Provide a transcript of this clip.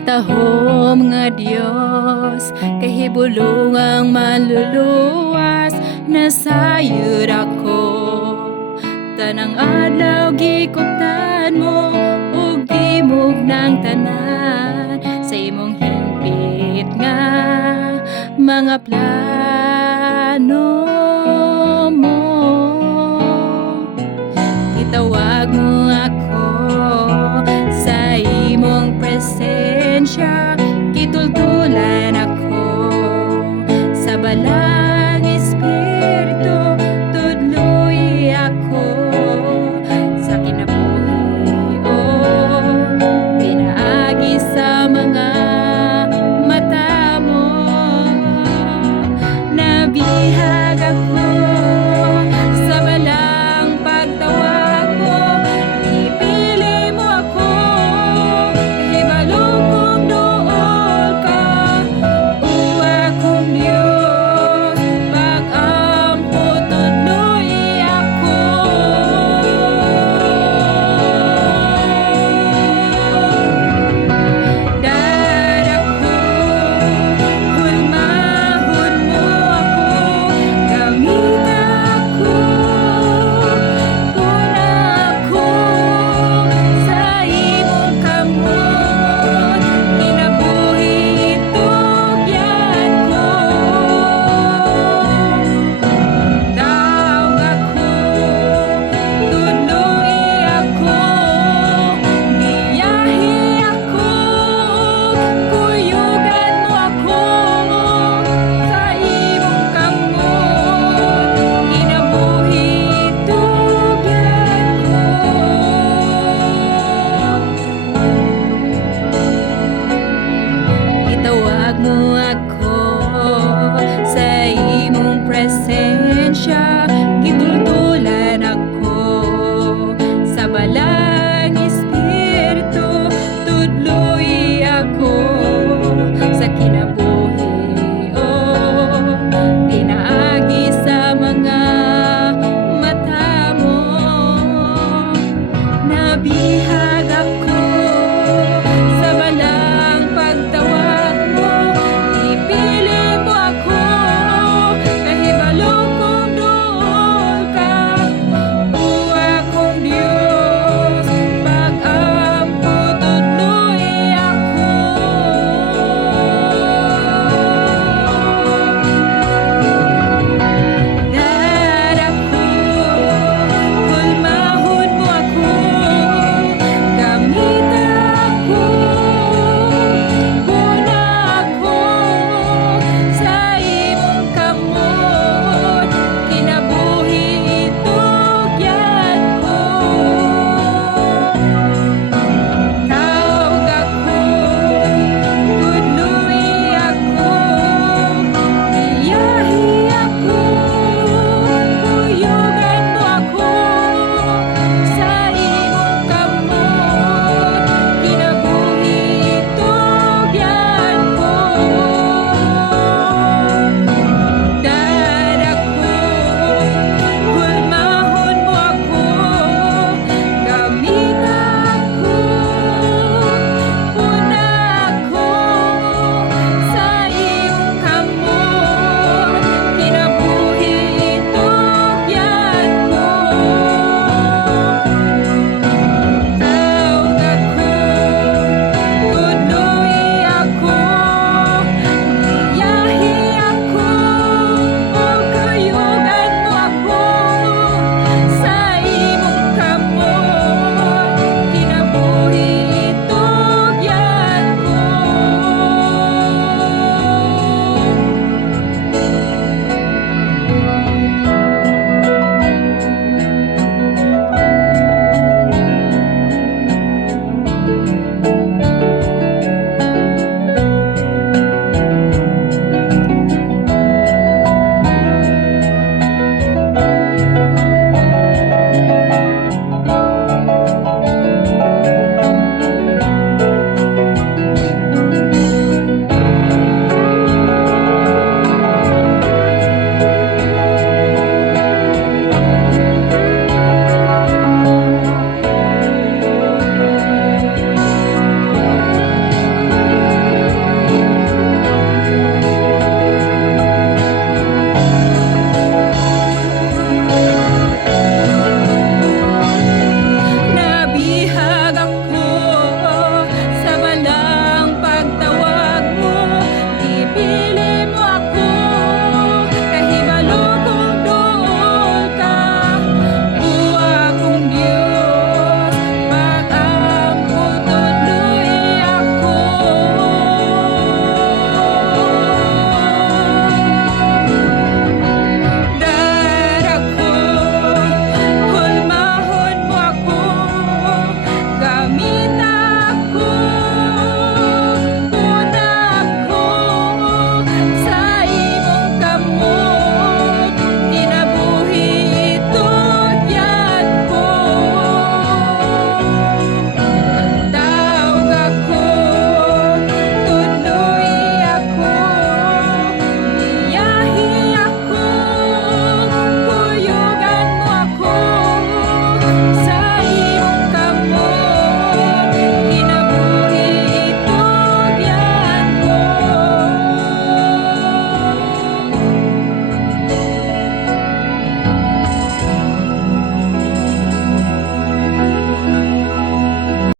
Matahom nga Dios, kahibulong ang maluluwas, nasayod ako. Tanang adlaw gikuptan mo, ug gimug ng tanan, sa imong hingpit nga mga plano mo. Itawag mo ako sa imong presensya, kitultulan ako sa balang espiritu, tudloy ako sa kinabuhi, pinaagi sa mga mata mo. Nabihag ako sa balang pagtawag mo, ipili mo ako, kahibalo kong dool ka, uwa kong Diyos, pag-ampo tudloy ako. Dadako, hulmahon mo ako, gamita ako, kuna ako sa imong kamot, kinabuhi itugyan ko. Tawag ako, tudloy ako, giyahi ako, kuyugan mo ako sa imong kamot, kinabuhi itugyan ko. Itawag mo ako sa imong presensya, kitultulan ako sa balang